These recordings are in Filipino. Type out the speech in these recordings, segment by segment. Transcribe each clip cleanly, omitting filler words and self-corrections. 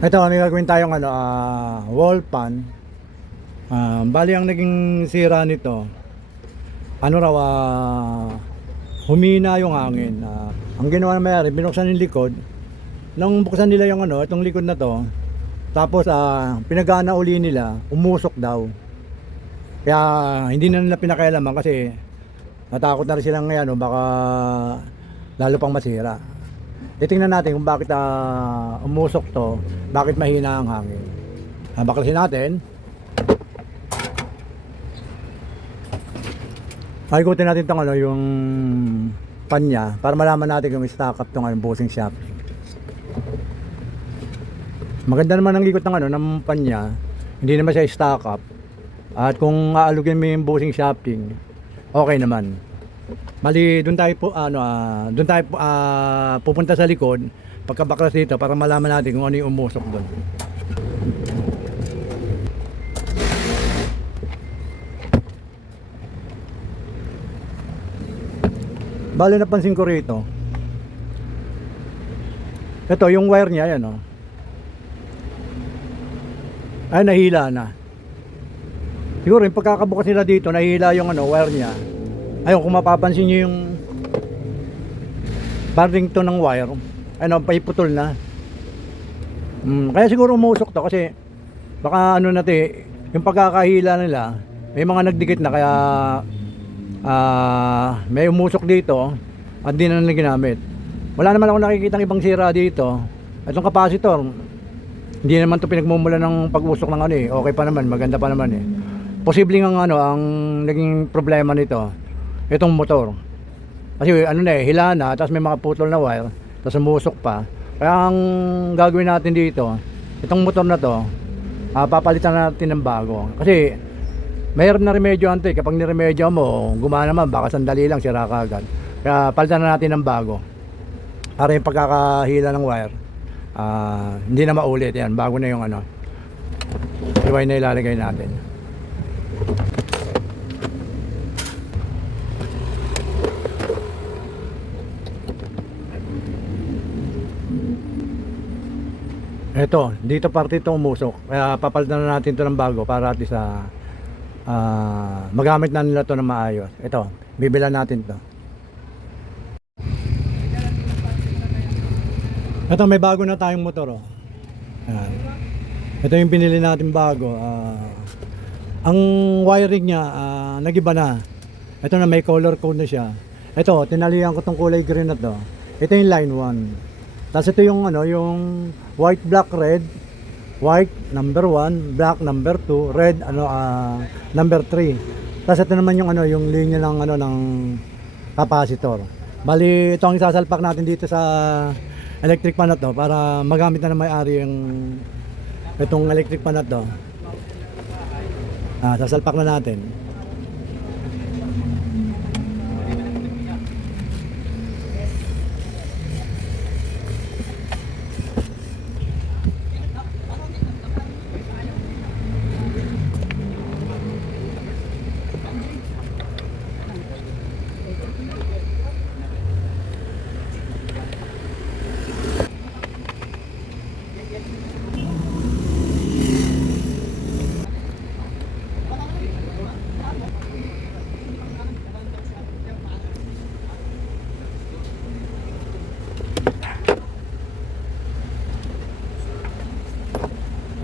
Ito, may gagawin tayong wall pan. Bali ang naging sira nito, ano raw, humina yung hangin. Ang ginawa na mayari, binuksan yung likod. Nung buksan nila yung itong likod na to, tapos pinagana uli nila, umusok daw. Kaya hindi na nila pinakailaman kasi natakot na rin silang ngayon, baka lalo pang masira. Titingnan natin kung bakit umusok to, bakit mahina ang hangin. Baklasin natin. Ikutin natin itong yung pan niya para malaman natin kung stock up itong bushing shafting. Maganda naman ang ikot ng pan niya, hindi naman siya stock up. At kung aalugin mo yung bushing shafting, okay naman. Mali, doon tayo pupunta sa likod pagkabaklas dito para malaman natin kung ano yung umusok doon. Bale, napansin ko rito, ito yung wire niya, yan ay nahila na. Siguro yung pagkakabukas nila dito, nahila yung wire niya. Ayun, kung mapapansin nyo yung parting to ng wire, paiputol na. Kaya siguro umusok to kasi baka yung pagkakahila nila, may mga nagdikit na kaya may umusok dito at di na ginamit. Wala naman ako nakikitang ibang sira dito. Itong capacitor, hindi naman to pinagmumula ng pag-usok ng okay pa naman, maganda pa naman Posibleng ang naging problema nito, itong motor. Kasi hila na, tapos may mga putol na wire, tapos umusok pa. Kaya ang gagawin natin dito, itong motor na to, papalitan natin ng bago. Kasi mayroon na remedyo kapag niremedyo mo, gumana naman, baka sandali lang sira ka agad. Kaya palitan na natin ng bago para yung pagkakahila ng wire hindi na maulit. Yan, bago na yung iway na ilalagay natin. Eto, dito parte ito umusok. Kaya papalitan na natin ito ng bago para at least magamit na nila ito na maayos. Ito, bibilan natin ito. Ito, may bago na tayong motor Ayan. Ito yung pinili natin bago. Ang wiring niya nagiba na. Ito na, may color code na siya. Ito, tinalihan ko tong kulay green na to. Ito yung line 1. Tapos ito yung yung white, black, red. White number 1, black number 2, red number 3. Tapos ito naman yung yung linya ng ng capacitor. Bali, ito ang isasalpak natin dito sa electric pan na to para magamit na may-ari yung itong electric pan na to. Sasalpak na natin.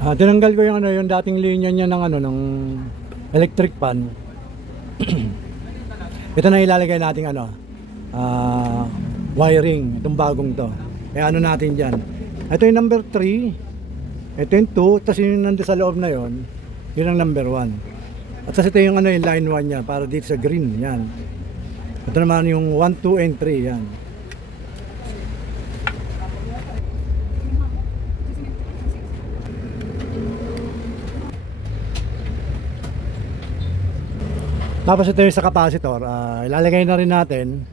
Tinanggal ko yung dating linya niya ng ng electric pan. Ito na ilalagay nating wiring, itong bagong to. Kaya natin diyan. Ito yung number 3. Ito yung 2, tapos yung nandoon sa loob na yun ang number 1. At tapos ito yung yung line 1 niya para dito sa green, yan. Ito naman yung 1, 2 and 3, yan. Tapos ito yung sa capacitor, ilalagay na rin natin,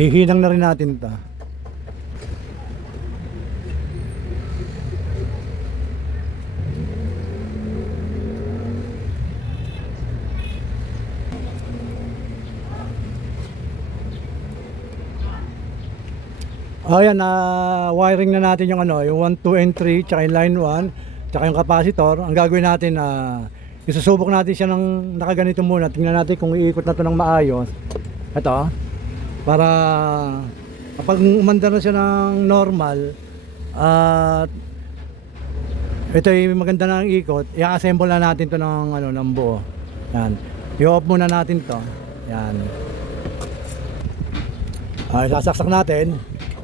hihinang na rin natin ito. Ayan, na wiring na natin yung ano, yung 1, 2, and 3, tsaka yung line 1, tsaka yung capacitor. Ang gagawin natin na isusubok natin siya ng nakaganito muna. Tingnan natin kung iikot na to ng maayos. Ito, para kapag umanda na siya ng normal at ito ay maganda na ang ikot, i-assemble na natin to ng ano, ng buo. Yan. I-off muna natin to. Yan. Sasaksak natin.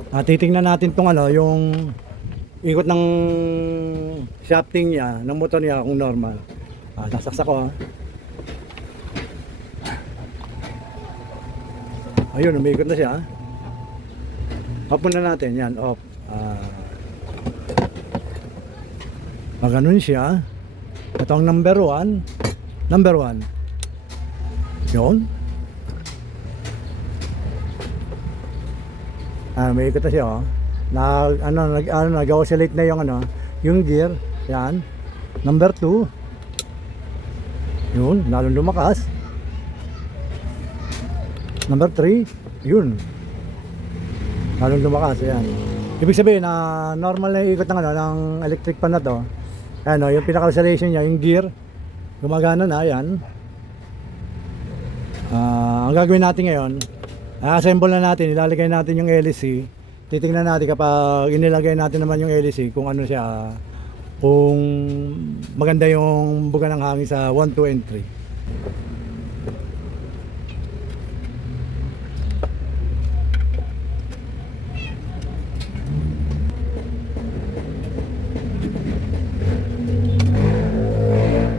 Titingnan natin tong ano, yung ikot ng shafting niya, ng motor niya kung normal. Sasaksak ko. Ayun, umiikot na siya. Off muna natin, yan, off. Ganun siya. Ito ang number 1. Number 1. Yun. May ikot na siya, oh. Nag-oscillate na yung ano, yung gear. Yan. Number 2. Yun, lalong lumakas. Number 3. Yun. Lalong lumakas, yan. Ibig sabihin na normal na ikot ng ano, ng electric pan na to. Ano, yung pinaka-oscillation niya, yung gear, gumagana na, yan. Ang gagawin natin ngayon, assemble na natin, ilalagay natin yung LEC. Titingnan natin kapag inilagay natin naman yung LEC kung ano siya, kung maganda yung buga ng hangin sa 1, 2, and 3.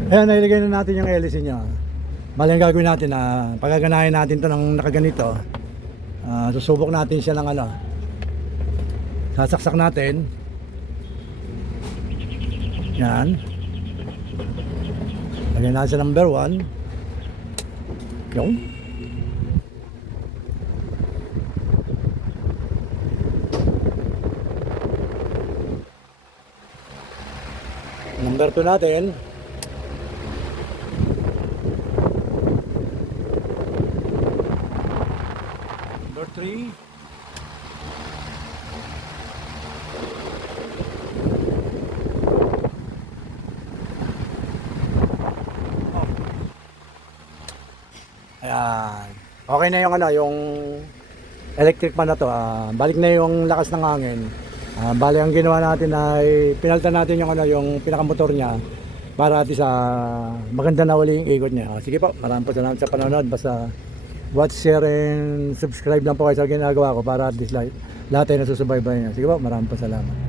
Ayan, nailagay na natin yung LEC nya. Bali ang gagawin natin na pagaganahin natin to ng nakaganito. Susubok natin siya ng ano. Sasaksak natin. Yan. Lagyan natin sa number 1. Yung. Number 2 natin. Number 3. Ayan. Okay na yung ano, yung electric pan na to. Balik na yung lakas ng hangin. Bali ang ginawa natin ay pinalitan natin yung ano, yung pinakamotor niya para at sa maganda na uli yung ikot niya. Sige po, maraming po salamat sa panonood. Basta watch, share, and subscribe lang po kayo sa ginagawa ko para at least lahat ay nasusubaybay niya. Sige po, maraming po salamat.